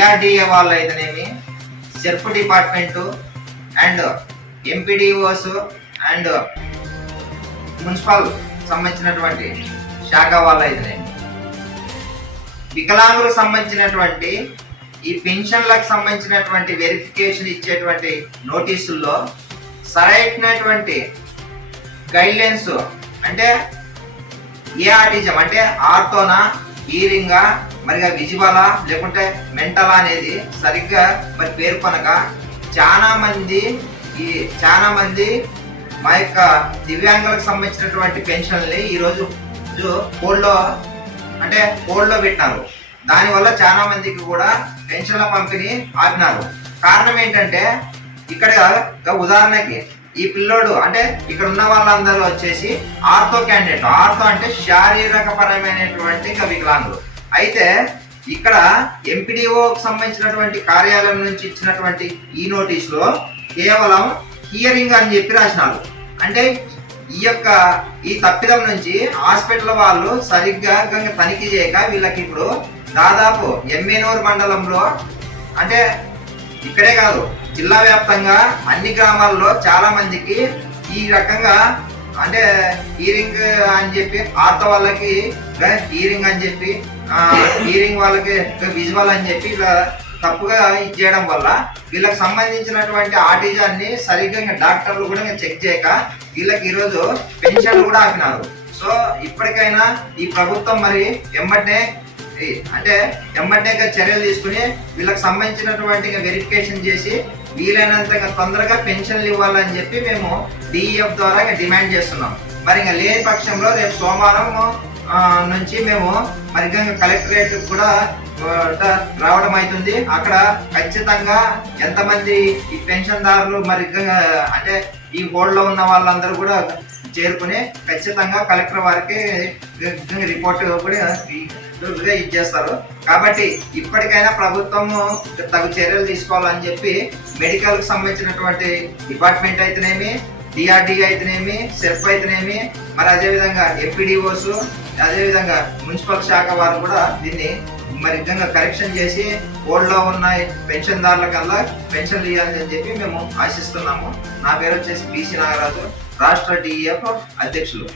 DRDA వాళ్ళు అయితేనేమి SERP department and MPDOs and municipal సంబంధించినటువంటి శాఖ వాళ్ళు అయితేనేమి వికలాంగులకు సంబంధించినటువంటి ఈ పెన్షన్లకు సంబంధించినటువంటి వెరిఫికేషన్ ఇచ్చేటువంటి నోటీసుల్లో సరైనటువంటి గైడ్లైన్స్ అంటే ఏ అంటే ఆర్తోనా ఈరింగా మరి విజువలా లేకుంటే మెంటల్ అనేది సరిగ్గా మరి పేర్కొనక చాలా మంది ఈ చాలా మంది మా యొక్క దివ్యాంగులకు సంబంధించినటువంటి పెన్షన్ని ఈరోజు కోడ్లో అంటే కోడ్లో పెట్టినారు. దానివల్ల చాలా మందికి కూడా పెన్షన్ల పంపిణీ ఆపినారు. కారణం ఏంటంటే ఇక్కడ ఒక ఉదాహరణకి ఈ పిల్లోడు అంటే ఇక్కడ ఉన్న వాళ్ళందరూ వచ్చేసి ఆర్థో క్యాండిడేట్. ఆర్థో అంటే శారీరక పరమైనటువంటి వికలాంగులు అయితే ఇక్కడ ఎంపీడీఓకి సంబంధించినటువంటి కార్యాలయం నుంచి ఇచ్చినటువంటి ఈ నోటీసులో కేవలం హియరింగ్ అని చెప్పి రాసినారు. అంటే ఈ యొక్క ఈ తప్పిదం నుంచి హాస్పిటల్ వాళ్ళు సరిగ్గా తనిఖీ చేయక వీళ్ళకి ఇప్పుడు దాదాపు ఎమ్మెనూరు మండలంలో అంటే ఇక్కడే కాదు జిల్లా వ్యాప్తంగా అన్ని గ్రామాల్లో చాలా మందికి ఈ రకంగా అంటే హీరింగ్ అని చెప్పి ఆర్త వాళ్ళకి హీరింగ్ అని చెప్పి హీరింగ్ వాళ్ళకి విజువల్ అని చెప్పి ఇలా తప్పుగా ఇచ్చేయడం వల్ల వీళ్ళకి సంబంధించినటువంటి ఆటిజాన్ని సరిగ్గా ఇంకా డాక్టర్లు కూడా చెక్ చేయక వీళ్ళకి ఈరోజు పెన్షన్లు కూడా ఆపినారు. సో ఇప్పటికైనా ఈ ప్రభుత్వం మరి వెంబడే ఈ అంటే ఎమ్మటే చర్యలు తీసుకుని వీళ్ళకి సంబంధించినటువంటి వెరిఫికేషన్ చేసి వీలైనంత తొందరగా పెన్షన్లు ఇవ్వాలని చెప్పి మేము డిఎఫ్ ద్వారా ఇంకా డిమాండ్ చేస్తున్నాం. మరి ఇంకా లేని పక్షంలో రేపు సోమవారం నుంచి మేము మరి కలెక్టరేట్ కూడా రావడం అవుతుంది. అక్కడ ఖచ్చితంగా ఎంతమంది ఈ పెన్షన్దారులు మరి అంటే ఈ హోల్డ్లో ఉన్న వాళ్ళందరూ కూడా చేరుకుని ఖచ్చితంగా కలెక్టర్ వారికి రిపోర్ట్ కూడా ఇచ్చేస్తారు. కాబట్టి ఇప్పటికైనా ప్రభుత్వము తగు చర్యలు తీసుకోవాలని చెప్పి మెడికల్కి సంబంధించినటువంటి డిపార్ట్మెంట్ అయితేనేమి డిఆర్డి అయితేనేమి సెఫ్ అయితేనేమి మరి అదేవిధంగా ఎంపీడీఓస్ అదేవిధంగా మున్సిపల్ శాఖ వారు కూడా దీన్ని మరి నిజంగా కరెక్షన్ చేసి ఓల్డ్లో ఉన్న పెన్షన్దారులకల్లా పెన్షన్లు ఇవ్వాలని చెప్పి మేము ఆశిస్తున్నాము. నా పేరు వచ్చేసి బీసీ నాగరాజు రాష్ట్ర డిఎఫ్ అధ్యక్షులు.